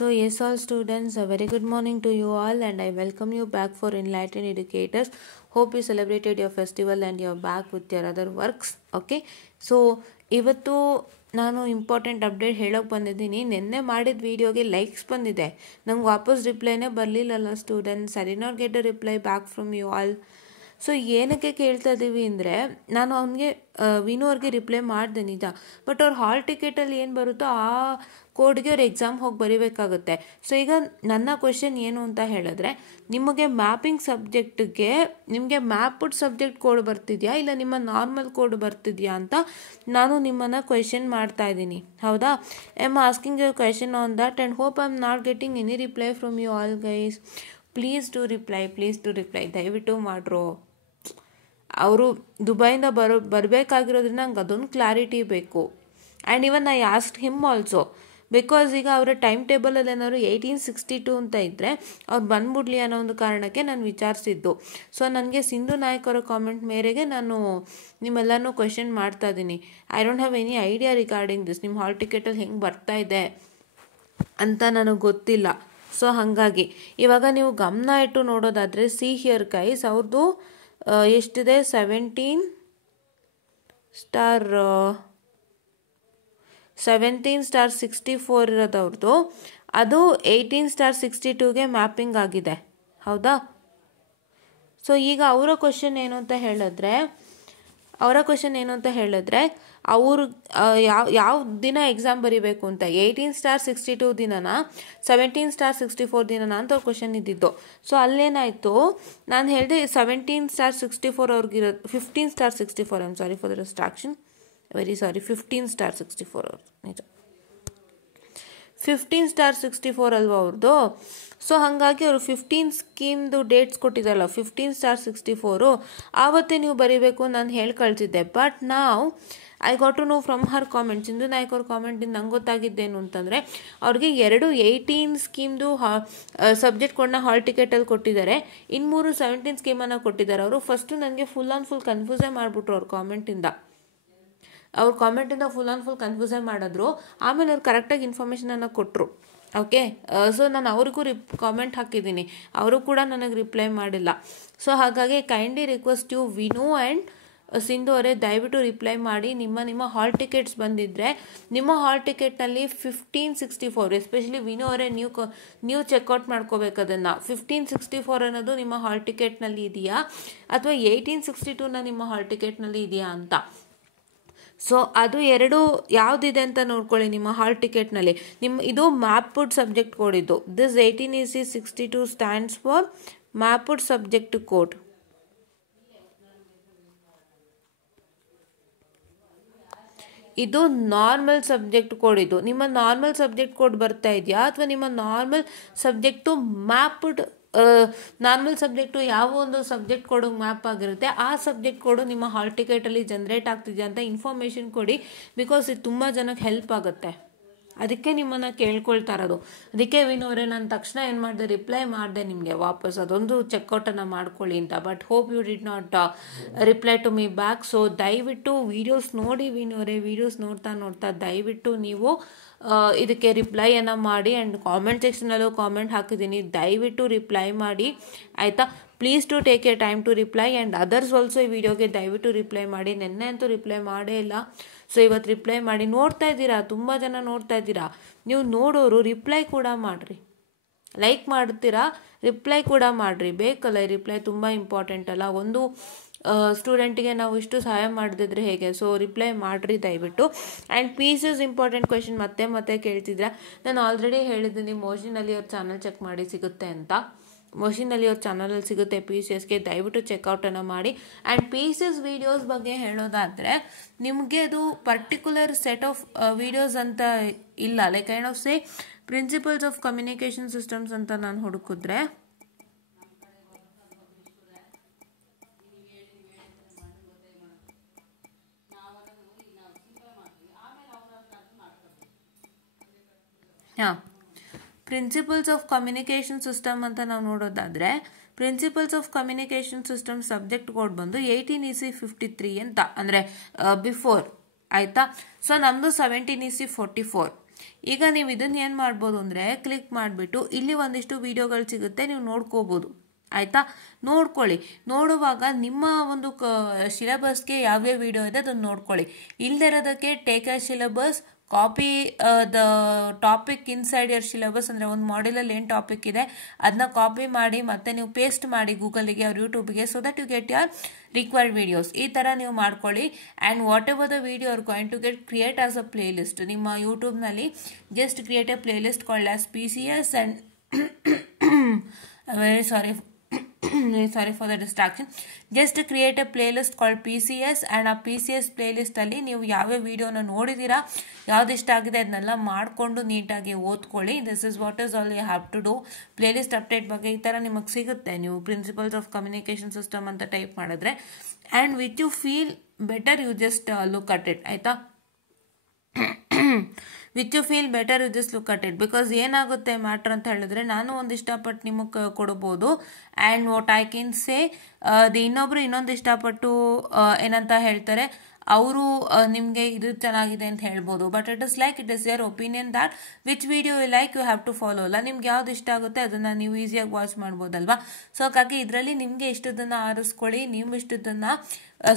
So yes all students, a very good morning to you all and I welcome you back for Enlightened Educators. Hope you celebrated your festival and you're back with your other works. Okay, so ಇವತ್ತು ನಾನು important update ಹೇಳೋಕೆ ಬಂದಿದ್ದೀನಿ. ನಿನ್ನೆ ಮಾಡಿದ ವಿಡಿಯೋಗೆ likes ಬಂದಿದೆ, ನಂಗೆ ವಾಪಸ್ ರಿಪ್ಲೈನೇ ಬರಲಿಲ್ಲಲ್ಲ students. I did not get a reply back from you all. So ಏನಕ್ಕೆ ಕೇಳ್ತಾ ಇದ್ದೀವಿ ಅಂದರೆ, ನಾನು ಅವನಿಗೆ ವಿನು ಅವ್ರಿಗೆ ರಿಪ್ಲೈ ಮಾಡಿದೆ ನಿಜ, ಬಟ್ ಅವ್ರ ಹಾಲ್ ಟಿಕೆಟಲ್ಲಿ ಏನು ಬರುತ್ತೋ ಆ ಕೋಡ್ಗೆ ಅವ್ರು ಎಕ್ಸಾಮ್ ಹೋಗಿ ಬರೀಬೇಕಾಗುತ್ತೆ. ಸೊ ಈಗ ನನ್ನ ಕ್ವೆಶನ್ ಏನು ಅಂತ ಹೇಳಿದ್ರೆ, ನಿಮಗೆ ಮ್ಯಾಪಿಂಗ್ ಸಬ್ಜೆಕ್ಟ್ಗೆ ನಿಮಗೆ ಮ್ಯಾಪ್ಡ್ ಸಬ್ಜೆಕ್ಟ್ ಕೋಡ್ ಬರ್ತಿದೆಯಾ ಇಲ್ಲ ನಿಮ್ಮ ನಾರ್ಮಲ್ ಕೋಡ್ ಬರ್ತಿದೆಯಾ ಅಂತ ನಾನು ನಿಮ್ಮನ್ನು ಕ್ವೆಶನ್ ಮಾಡ್ತಾ ಇದ್ದೀನಿ. ಹೌದಾ? I am asking you question on that and hope I am not getting any reply from you all guys. Please to reply ದಯವಿಟ್ಟು ಮಾಡ್ರೋ. ಅವರು ದುಬೈಯಿಂದ ಬರಬೇಕಾಗಿರೋದ್ರಿಂದ ನಂಗೆ ಅದೊಂದು ಕ್ಲಾರಿಟಿ ಬೇಕು. And even I asked him also, because ಈಗ ಅವರ ಟೈಮ್ ಟೇಬಲಲ್ಲಿ ಏನಾದ್ರು 1862 ಅಂತ ಇದ್ದರೆ ಅವ್ರು ಬಂದ್ಬಿಡ್ಲಿ ಅನ್ನೋ ಒಂದು ಕಾರಣಕ್ಕೆ ನಾನು ವಿಚಾರಿಸಿದ್ದು. ಸೊ ನನಗೆ ಸಿಂಧು ನಾಯಕ್ ಅವರ ಕಾಮೆಂಟ್ ಮೇರೆಗೆ ನಾನು ನಿಮ್ಮೆಲ್ಲನೂ ಕ್ವೆಶನ್ ಮಾಡ್ತಾ ಇದ್ದೀನಿ. I don't have any idea regarding this. ನಿಮ್ಮ ಹಾಲ್ ಟಿಕೆಟಲ್ಲಿ ಹೆಂಗೆ ಬರ್ತಾ ಇದೆ ಅಂತ ನನಗೆ ಗೊತ್ತಿಲ್ಲ. ಸೊ ಹಾಗಾಗಿ ಇವಾಗ ನೀವು ಗಮನ ಇಟ್ಟು ನೋಡೋದಾದರೆ, ಸಿ ಹಿಯರ್ ಗೈಸ್, ಅವ್ರದ್ದು ಎಷ್ಟಿದೆ, 17 ಸ್ಟಾರ್ 64 ಇರೋದು ಅವ್ರದ್ದು, ಅದು 18*62ಗೆ ಮ್ಯಾಪಿಂಗ್ ಆಗಿದೆ. ಹೌದಾ? ಸೊ ಈಗ ಅವರ ಕ್ವಶನ್ ಏನು ಅಂತ ಹೇಳಿದ್ರೆ ಅವರು ಯಾವ ದಿನ ಎಕ್ಸಾಮ್ ಬರೀಬೇಕು ಅಂತ, 18*62 ದಿನನ 17*64 ದಿನನ ಅಂತ ಅವ್ರ ಕ್ವಶನ್ ಇದ್ದಿದ್ದು. ಸೊ ಅಲ್ಲೇನಾಯಿತು, ನಾನು ಹೇಳಿದೆ 17*64 ಅವ್ರಿಗಿರೋದು 15*64. I am sorry for the distraction, very sorry. 15*64 ಅವ್ರದ್ದು, ನಿಜ 15*64 ಅಲ್ವಾ ಅವ್ರದ್ದು. ಸೊ ಹಾಗಾಗಿ ಅವರು 15 ಸ್ಕೀಮ್ದು ಡೇಟ್ಸ್ ಕೊಟ್ಟಿದ್ದಾರಲ್ಲ, 15*64 ಆವತ್ತೇ ನೀವು ಬರೀಬೇಕು ನಾನು ಹೇಳಿ ಕಳಿಸಿದ್ದೆ. ಬಟ್ ನಾವು I got to know from her comment, Sindhu Nayak ಅವ್ರ ಕಾಮೆಂಟಿಂದ ನಂಗೆ ಗೊತ್ತಾಗಿದ್ದೇನು ಅಂತಂದರೆ, ಅವ್ರಿಗೆ 18 ಸ್ಕೀಮ್ದು ಸಬ್ಜೆಕ್ಟ್ ಕೊಡನ್ನ ಹಾಲ್ ಟಿಕೆಟಲ್ಲಿ ಕೊಟ್ಟಿದ್ದಾರೆ, ಇನ್ನು 3 17 ಸ್ಕೀಮನ್ನು ಕೊಟ್ಟಿದ್ದಾರೆ. ಅವರು ಫಸ್ಟು ನನಗೆ ಫುಲ್ ಕನ್ಫ್ಯೂಸೇ ಮಾಡಿಬಿಟ್ರು ಅವ್ರ ಕಾಮೆಂಟಿಂದ ಫುಲ್ ಕನ್ಫ್ಯೂಸೇ ಮಾಡಿದ್ರು. ಆಮೇಲೆ ಅವ್ರು ಕರೆಕ್ಟಾಗಿ ಇನ್ಫಾರ್ಮೇಷನನ್ನು ಕೊಟ್ಟರು. ಓಕೆ, ಸೊ ನಾನು ಅವ್ರಿಗೂ ಕಾಮೆಂಟ್ ಹಾಕಿದ್ದೀನಿ, ಅವರು ಕೂಡ ನನಗೆ ರಿಪ್ಲೈ ಮಾಡಿಲ್ಲ. ಸೊ ಹಾಗಾಗಿ kindly request you Vinu and Sindhu ಅವರೇ, ದಯವಿಟ್ಟು ರಿಪ್ಲೈ ಮಾಡಿ. ನಿಮ್ಮ ಹಾಲ್ ಟಿಕೆಟ್ಸ್ ಬಂದಿದ್ದರೆ ನಿಮ್ಮ ಹಾಲ್ ಟಿಕೆಟ್ನಲ್ಲಿ 1564, ಎಸ್ಪೆಷಲಿ ವಿನು ಅವರೇ ನೀವು ಚೆಕ್ಔಟ್ ಮಾಡ್ಕೋಬೇಕು ಅದನ್ನು. 1564 ಅನ್ನೋದು ನಿಮ್ಮ ಹಾಲ್ ಟಿಕೆಟ್ನಲ್ಲಿ ಇದೆಯಾ ಅಥವಾ 1862ನ ನಿಮ್ಮ ಹಾಲ್ ಟಿಕೆಟ್ನಲ್ಲಿ ಇದೆಯಾ ಅಂತ. ಸೊ ಅದು ಎರಡು ಯಾವುದಿದೆ ಅಂತ ನೋಡ್ಕೊಳ್ಳಿ ನಿಮ್ಮ ಹಾಲ್ ಟಿಕೆಟ್ನಲ್ಲಿ. ಇದು ಮ್ಯಾಪ್ಡ್ ಸಬ್ಜೆಕ್ಟ್ ಕೋಡ್. ಇದು this 18EC62 stands for mapped subject code. ಇದು ನಾರ್ಮಲ್ ಸಬ್ಜೆಕ್ಟ್ ಕೋಡ್. ಇದು ನಿಮ್ಮ ನಾರ್ಮಲ್ ಸಬ್ಜೆಕ್ಟ್ ಕೋಡ್ ಬರ್ತಾ ಇದೆಯಾ ಅಥವಾ ನಿಮ್ಮ normal subject mapped normal subject ಯಾವ ಒಂದು ಸಬ್ಜೆಕ್ಟ್ ಕೋಡಿಗೆ ಮ್ಯಾಪ್ ಆಗಿರುತ್ತೆ ಆ ಸಬ್ಜೆಕ್ಟ್ ಕೋಡು ನಿಮ್ಮ ಹಾಲ್ ಟಿಕೆಟಲ್ಲಿ ಜನ್ರೇಟ್ ಆಗ್ತಿದೆಯಾ ಅಂತ ಇನ್ಫಾರ್ಮೇಷನ್ ಕೊಡಿ. ಬಿಕಾಸ್ ಇದು ತುಂಬ ಜನಕ್ಕೆ ಹೆಲ್ಪ್ ಆಗುತ್ತೆ, ಅದಕ್ಕೆ ನಿಮ್ಮನ್ನು ಕೇಳ್ಕೊಳ್ತಾ ಇರೋದು. ಅದಕ್ಕೆ ವಿನು ಅವರೇ ನಾನು ತಕ್ಷಣ ಏನು ಮಾಡಿದೆ, ರಿಪ್ಲೈ ಮಾಡಿದೆ ನಿಮಗೆ ವಾಪಸ್, ಅದೊಂದು ಚೆಕ್ಔಟನ್ನು ಮಾಡ್ಕೊಳ್ಳಿ ಅಂತ. But hope you did not reply to me back. So ದಯವಿಟ್ಟು ವೀಡಿಯೋಸ್ ನೋಡಿ ವಿನು ಅವರೇ, ವೀಡಿಯೋಸ್ ನೋಡ್ತಾ ದಯವಿಟ್ಟು ನೀವು ಇದಕ್ಕೆ ರಿಪ್ಲೈಯನ್ನು ಮಾಡಿ. ಆ್ಯಂಡ್ ಕಾಮೆಂಟ್ ಸೆಕ್ಷನಲ್ಲೂ ಕಾಮೆಂಟ್ ಹಾಕಿದ್ದೀನಿ, ದಯವಿಟ್ಟು ರಿಪ್ಲೈ ಮಾಡಿ ಆಯಿತಾ. Please to take a time to reply and others also ಈ ವಿಡಿಯೋಗೆ ದಯವಿಟ್ಟು ರಿಪ್ಲೈ ಮಾಡಿ. ನೆನ್ನೆ ಅಂತೂ ರಿಪ್ಲೈ ಮಾಡೇ ಇಲ್ಲ, ಸೊ ಇವತ್ತು ರಿಪ್ಲೈ ಮಾಡಿ. ನೋಡ್ತಾ ಇದ್ದೀರಾ, ತುಂಬ ಜನ ನೋಡ್ತಾ ಇದ್ದೀರಾ, ನೀವು ನೋಡೋರು ರಿಪ್ಲೈ ಕೂಡ ಮಾಡಿರಿ. ಲೈಕ್ ಮಾಡ್ತೀರಾ, ರಿಪ್ಲೈ ಕೂಡ ಮಾಡಿರಿ, ಬೇಕಲ್ಲ. ರಿಪ್ಲೈ ತುಂಬ ಇಂಪಾರ್ಟೆಂಟ್ ಅಲ್ಲ, ಒಂದು ಸ್ಟೂಡೆಂಟಿಗೆ ನಾವು ಇಷ್ಟು ಸಹಾಯ ಮಾಡದಿದ್ರೆ ಹೇಗೆ. ಸೊ ರಿಪ್ಲೈ ಮಾಡಿರಿ ದಯವಿಟ್ಟು. ಆ್ಯಂಡ್ ಪೀಸಸ್ ಇಂಪಾರ್ಟೆಂಟ್ ಕ್ವೆಶನ್ ಮತ್ತೆ ಕೇಳ್ತಿದ್ರೆ, ನಾನು ಆಲ್ರೆಡಿ ಹೇಳಿದ್ದೀನಿ ಮೋಷಿನ್ ಅಲಿ ಅವ್ರ ಚಾನಲ್ ಚೆಕ್ ಮಾಡಿ ಸಿಗುತ್ತೆ ಅಂತ. ಮೋಷಿನ್ ಅಲಿ ಅವ್ರ ಚಾನಲಲ್ಲಿ ಸಿಗುತ್ತೆ PCSಗೆ, ದಯವಿಟ್ಟು ಚೆಕ್ಔಟನ್ನು ಮಾಡಿ. ಆ್ಯಂಡ್ PCS ವೀಡಿಯೋಸ್ ಬಗ್ಗೆ ಹೇಳೋದಾದರೆ, ನಿಮಗೆ ಅದು ಪರ್ಟಿಕ್ಯುಲರ್ ಸೆಟ್ ಆಫ್ ವೀಡಿಯೋಸ್ ಅಂತ ಇಲ್ಲ. Like kind of say principles of communication systems ಅಂತ ನಾನು ಹುಡುಕಿದ್ರೆ ಪ್ರಿನ್ಸಿಪಲ್ಸ್ ಆಫ್ ಕಮ್ಯುನಿಕೇಷನ್ ಸಿಸ್ಟಮ್ ಅಂತ ನಾವು ನೋಡೋದಾದರೆ, principles of communication system subject code ಬಂದು 18EC53 ಅಂತ, ಅಂದರೆ ಬಿಫೋರ್ ಆಯಿತಾ. ಸೊ ನಮ್ಮದು 17EC44. ಈಗ ನೀವು ಇದನ್ನ ಏನು ಮಾಡ್ಬೋದು ಅಂದರೆ ಕ್ಲಿಕ್ ಮಾಡಿಬಿಟ್ಟು ಇಲ್ಲಿ ಒಂದಿಷ್ಟು ವಿಡಿಯೋಗಳು ಸಿಗುತ್ತೆ, ನೀವು ನೋಡ್ಕೋಬೋದು. ಆಯಿತಾ, ನೋಡ್ಕೊಳ್ಳಿ. ನೋಡುವಾಗ ನಿಮ್ಮ ಒಂದು ಸಿಲೆಬಸ್ಗೆ ಯಾವ್ಯಾವ ವಿಡಿಯೋ ಇದೆ ಅದನ್ನು ನೋಡ್ಕೊಳ್ಳಿ. ಇಲ್ದಿರೋದಕ್ಕೆ take a syllabus, copy the topic inside your syllabus, ಅಂದರೆ ಒಂದು ಮಾಡ್ಯೂಲಲ್ಲಿ ಏನು ಟಾಪಿಕ್ ಇದೆ ಅದನ್ನ ಕಾಪಿ ಮಾಡಿ ಮತ್ತೆ ನೀವು ಪೇಸ್ಟ್ ಮಾಡಿ ಗೂಗಲಿಗೆ ಅವ್ರ ಯೂಟ್ಯೂಬ್ಗೆ, so that you get your required videos. ಈ ಥರ ನೀವು ಮಾಡ್ಕೊಳ್ಳಿ. And whatever the video are going to get create as a playlist. ನಿಮ್ಮ ಯೂಟ್ಯೂಬ್ನಲ್ಲಿ just create a playlist called as PCS and very sorry for the distraction. Just create a playlist called PCS and ಆ PCS playlist ಅಲ್ಲಿ ನೀವು ಯಾವ ವಿಡಿಯೋನ ನೋಡಿದ್ದೀರಾ, ಯಾವ್ದು ಇಷ್ಟ ಆಗಿದೆ ಅದನ್ನೆಲ್ಲ ಮಾಡಿಕೊಂಡು ನೀಟಾಗಿ ಓದ್ಕೊಳ್ಳಿ. This is what is all you have to do. Playlist update ಬಗ್ಗೆ ಈ ಥರ ನಿಮಗೆ ಸಿಗುತ್ತೆ. ನೀವು ಪ್ರಿನ್ಸಿಪಲ್ಸ್ ಆಫ್ ಕಮ್ಯುನಿಕೇಷನ್ ಸಿಸ್ಟಮ್ ಅಂತ ಟೈಪ್ ಮಾಡಿದ್ರೆ, and which you feel better you just look at it. ಆಯಿತಾ, which you feel better you just look at it. Because ಏನಾಗುತ್ತೆ ಮ್ಯಾಟ್ರ್ ಅಂತ ಹೇಳಿದ್ರೆ, ನಾನು ಒಂದು ಇಷ್ಟಪಟ್ಟು ನಿಮಗೆ ಕೊಡ್ಬೋದು, and what I can say ಇನ್ನೊಬ್ರು ಇನ್ನೊಂದು ಇಷ್ಟಪಟ್ಟು ಏನಂತ ಹೇಳ್ತಾರೆ, ಅವರು ನಿಮಗೆ ಇದು ಚೆನ್ನಾಗಿದೆ ಅಂತ ಹೇಳ್ಬೋದು. But it is your opinion that which video you like you have to follow. ಅಲ್ಲ, ನಿಮ್ಗೆ ಯಾವ್ದು ಇಷ್ಟ ಆಗುತ್ತೆ ಅದನ್ನು ನೀವು ಈಸಿಯಾಗಿ ವಾಚ್ ಮಾಡ್ಬೋದಲ್ವಾ. ಸೊ ಹಾಗಾಗಿ ಇದರಲ್ಲಿ ನಿಮಗೆ ಇಷ್ಟದನ್ನು ಆರಿಸ್ಕೊಳ್ಳಿ, ನೀವು ಇಷ್ಟದನ್ನು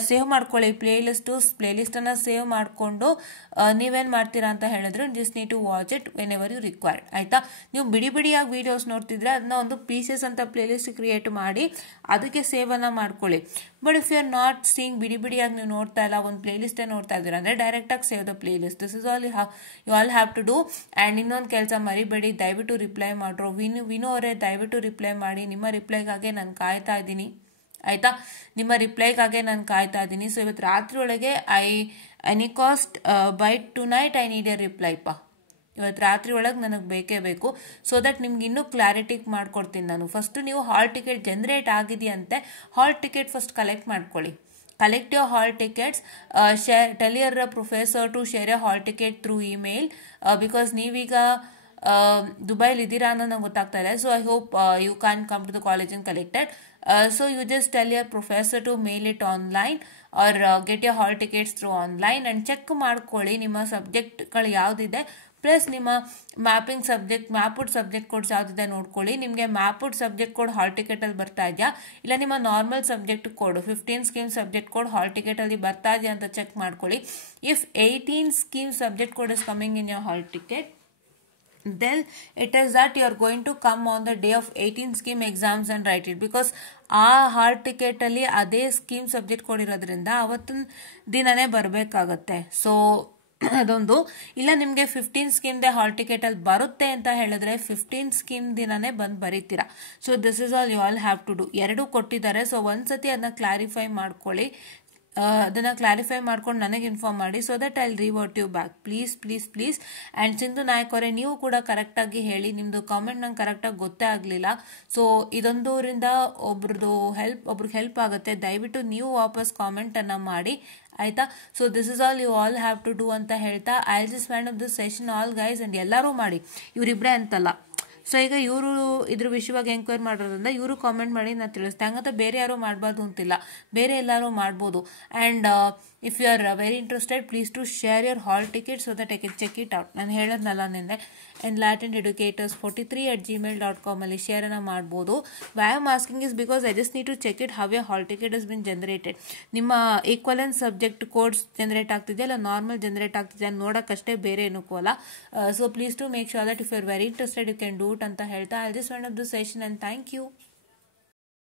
ಸೇವ್ ಮಾಡ್ಕೊಳ್ಳಿ. ಪ್ಲೇಲಿಸ್ಟನ್ನು ಸೇವ್ ಮಾಡಿಕೊಂಡು ನೀವೇನು ಮಾಡ್ತೀರಾ ಅಂತ ಹೇಳಿದ್ರೆ, just need to watch it whenever you required. ಆಯಿತಾ, ನೀವು ಬಿಡಿಯಾಗಿ ವೀಡಿಯೋಸ್ ನೋಡ್ತಿದ್ರೆ ಅದನ್ನ ಒಂದು PCS ಅಂತ ಪ್ಲೇಲಿಸ್ಟ್ ಕ್ರಿಯೇಟ್ ಮಾಡಿ ಅದಕ್ಕೆ ಸೇವನ್ನು ಮಾಡ್ಕೊಳ್ಳಿ. But if you are not seeing ಬಿಡಿಯಾಗಿ ನೀವು ನೋಡ್ತಾ ಇಲ್ಲ, ಒಂದು ಪ್ಲೇಲಿಸ್ಟೇ ನೋಡ್ತಾ ಇದ್ದೀರಾ ಅಂದರೆ ಡೈರೆಕ್ಟಾಗಿ save the playlist. This is all you all have to do. And ಇನ್ನೊಂದು ಕೆಲಸ ಮರಿಬೇಡಿ, ದಯವಿಟ್ಟು ರಿಪ್ಲೈ ಮಾಡ್ರು. ವಿನು ಅವರೇ ದಯವಿಟ್ಟು ರಿಪ್ಲೈ ಮಾಡಿ. ನಿಮ್ಮ ರಿಪ್ಲೈಗಾಗೆ ನಾನು ಕಾಯ್ತಾ ಇದ್ದೀನಿ. ಆಯಿತಾ, ನಿಮ್ಮ ರಿಪ್ಲೈಗಾಗೆ ನಾನು ಕಾಯ್ತಾ ಇದ್ದೀನಿ. ಸೊ ಇವತ್ತು ರಾತ್ರಿ ಒಳಗೆ any cost by tonight I need a ರಿಪ್ಲೈಪ್ಪ. ಇವತ್ತು ರಾತ್ರಿ ಒಳಗೆ ನನಗೆ ಬೇಕೇ ಬೇಕು. ಸೊ ದಟ್ ನಿಮ್ಗೆ ಇನ್ನೂ ಕ್ಲಾರಿಟಿ ಮಾಡ್ಕೊಡ್ತೀನಿ ನಾನು. ಫಸ್ಟು ನೀವು ಹಾಲ್ ಟಿಕೆಟ್ ಜನರೇಟ್ ಆಗಿದೆಯಂತೆ, ಹಾಲ್ ಟಿಕೆಟ್ ಫಸ್ಟ್ ಕಲೆಕ್ಟ್ ಮಾಡ್ಕೊಳ್ಳಿ. Collect your hall tickets. Tell your professor to share a hall ticket through email because ನೀವೀಗ ದುಬೈಲಿ ಇದ್ದೀರಾ ಅನ್ನೋ ನಂಗೆ ಗೊತ್ತಾಗ್ತಾ ಇದೆ. So I hope you can come to the college and collected. So you just tell your professor to mail it online or get your hall tickets through online and check ಮಾಡ್ಕೊಳ್ಳಿ ನಿಮ್ಮ ಸಬ್ಜೆಕ್ಟ್ಗಳು ಯಾವುದಿದೆ, plus ನಿಮ್ಮ mapped subject codes ಯಾವುದಿದೆ ನೋಡ್ಕೊಳ್ಳಿ. ನಿಮಗೆ mapped subject code hall ಟಿಕೆಟಲ್ಲಿ ಬರ್ತಾ ಇದೆಯಾ, ಇಲ್ಲ ನಿಮ್ಮ normal subject code 15 scheme subject code hall ಟಿಕೆಟಲ್ಲಿ ಬರ್ತಾ ಇದೆಯಾ ಅಂತ ಚೆಕ್ ಮಾಡ್ಕೊಳ್ಳಿ. If 18 scheme subject code is coming in your hall ticket, then it is that you are going to come on the day of 18 scheme exams and write it, because ಆ ಹಾಲ್ ಟಿಕೆಟಲ್ಲಿ ಅದೇ scheme subject code ಇರೋದ್ರಿಂದ ಅವತ್ತಿನ ದಿನನೇ ಬರಬೇಕಾಗತ್ತೆ. So ಅದೊಂದು. ಇಲ್ಲ ನಿಮಗೆ 15 ಸ್ಕೀಮ್ದೆ ಹಾಲ್ ಟಿಕೆಟಲ್ಲಿ ಬರುತ್ತೆ ಅಂತ ಹೇಳಿದ್ರೆ 15 ಸ್ಕೀಮ್ ದಿನನೇ ಬಂದು ಬರೀತೀರಾ. So this is all you all have to do. ಎರಡೂ ಕೊಟ್ಟಿದ್ದಾರೆ. ಸೊ ಒಂದ್ಸತಿ ಅದನ್ನ ಕ್ಲಾರಿಫೈ ಮಾಡ್ಕೊಳ್ಳಿ. ಅದನ್ನು ಕ್ಲಾರಿಫೈ ಮಾಡ್ಕೊಂಡು ನನಗೆ ಇನ್ಫಾರ್ಮ್ ಮಾಡಿ. So that I will revert you back. Please. And Sindhu Nayak ಅವರೇ, ನೀವು ಕೂಡ ಕರೆಕ್ಟಾಗಿ ಹೇಳಿ. ನಿಮ್ಮದು ಕಾಮೆಂಟ್ ನಂಗೆ ಕರೆಕ್ಟಾಗಿ ಗೊತ್ತೇ ಆಗಲಿಲ್ಲ. ಸೊ ಇದೊಂದೂರಿಂದ ಒಬ್ರಿಗೆ ಹೆಲ್ಪ್ ಆಗುತ್ತೆ. ದಯವಿಟ್ಟು ನೀವು ವಾಪಸ್ ಕಾಮೆಂಟನ್ನು ಮಾಡಿ. ಆಯಿತಾ, so this is all you all have to do ಅಂತ ಹೇಳ್ತಾ I will just wind up this session all guys. And ಎಲ್ಲರೂ ಮಾಡಿ, ಇವರಿಬ್ಬರೇ ಅಂತಲ್ಲ. ಸೊ ಈಗ ಇವರು ಇದ್ರ ವಿಷಯವಾಗಿ ಎಂಕ್ವೈರಿ ಮಾಡೋದ್ರಿಂದ ಇವರು ಕಾಮೆಂಟ್ ಮಾಡಿ ನಾನು ತಿಳಿಸ್ತೆ. ಹಂಗಂತ ಬೇರೆ ಯಾರು ಮಾಡಬಾರ್ದು ಅಂತಿಲ್ಲ, ಬೇರೆ ಎಲ್ಲರೂ ಮಾಡ್ಬೋದು. And if you are very interested, please to share your hall ticket so that I can check it out. ನಾನು ಹೇಳೋದ್ನಲ್ಲ ನಿನ್ನೆ, enlightened educators 43@gmail.com ಅಲ್ಲಿ ಶೇರನ್ನು ಮಾಡ್ಬೋದು. Why am asking is because I just need to check it how a hall ticket is been generated. ನಿಮ್ಮ equivalence subject codes generate ಆಗ್ತಿದೆಯಾ ಇಲ್ಲ normal generate ಆಗ್ತಿದೆಯಾ ನೋಡೋಕ್ಕಷ್ಟೇ, ಬೇರೆ ಏನಕ್ಕೂ ಅಲ್ಲ. So please to make sure that if you are very interested you can do it ಅಂತ ಹೇಳ್ತಾ I just wind up the session and thank you.